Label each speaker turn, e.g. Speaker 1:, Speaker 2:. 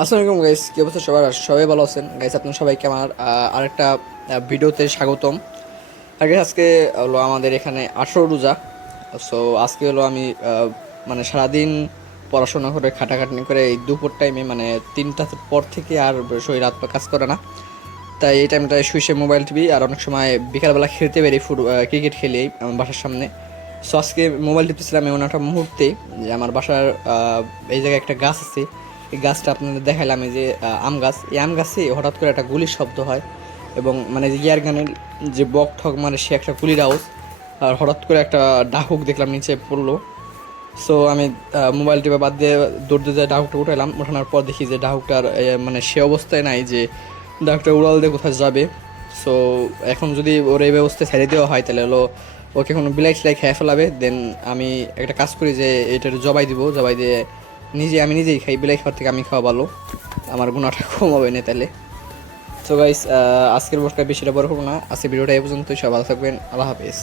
Speaker 1: আসসালামু আলাইকুম গাইস কি অবস্থা সবার? সবাই ভালো আছেন? গাইস আপনার সবাইকে আমার আরেকটা ভিডিওতে স্বাগতম। আগে আজকে হলো আমাদের এখানে আঠেরো রোজা। সো আজকে হলো আমি মানে সারাদিন পড়াশোনা করে, খাটাখাটনি করে এই দুপুর টাইমে মানে তিনটার পর থেকে আর শরীর রাত কাজ করে না। তাই এই টাইমটায় শুয়ে শুয়ে মোবাইল টিভি আর অনেক সময় বিকালবেলা খেলতে বেরি ফুট ক্রিকেট খেলি আমার বাসার সামনে। সো আজকে মোবাইল টিপতেছিলাম এমন একটা মুহূর্তে যে আমার বাসার এই জায়গায় একটা গাছ আছে। এই গাছটা আপনাদের দেখাইলাম, এই যে আম গাছ। এই আম গাছে হঠাৎ করে একটা গুলির শব্দ হয় এবং মানে যে ইয়ার গানের যে বক ঠক মানে সে একটা গুলির আওয়াজ, আর হঠাৎ করে একটা ডাহুক দেখলাম, নিচে পড়ল। সো আমি মোবাইল টিপে বাদ দিয়ে দৌড় দিয়ে ডাহুকটা উঠাইলাম। উঠানোর পর দেখি যে ডাহুকটার মানে সে অবস্থায় নাই যে ডাহুকটা উড়াল দিয়ে কোথায় যাবে। সো এখন যদি ওর এই ব্যবস্থায় ছেড়ে দেওয়া হয়, তাহলে হলো ওকে কোনো বিলাই টিলাই খেয়ে ফেলাবে। দেন আমি একটা কাজ করি যে, এটার জবাই দিব। জবাই দিয়ে নিজে, আমি নিজেই খাই, বিলাই খাওয়ার থেকে আমি খাওয়া ভালো। আমার গুণাটা কম হবে না তাহলে সো গাইস আজকের বসটা বেশিটা বড় করব না। আজকে ভিডিওটা এই পর্যন্তই। সব ভালো থাকবেন। আল্লাহ হাফিজ।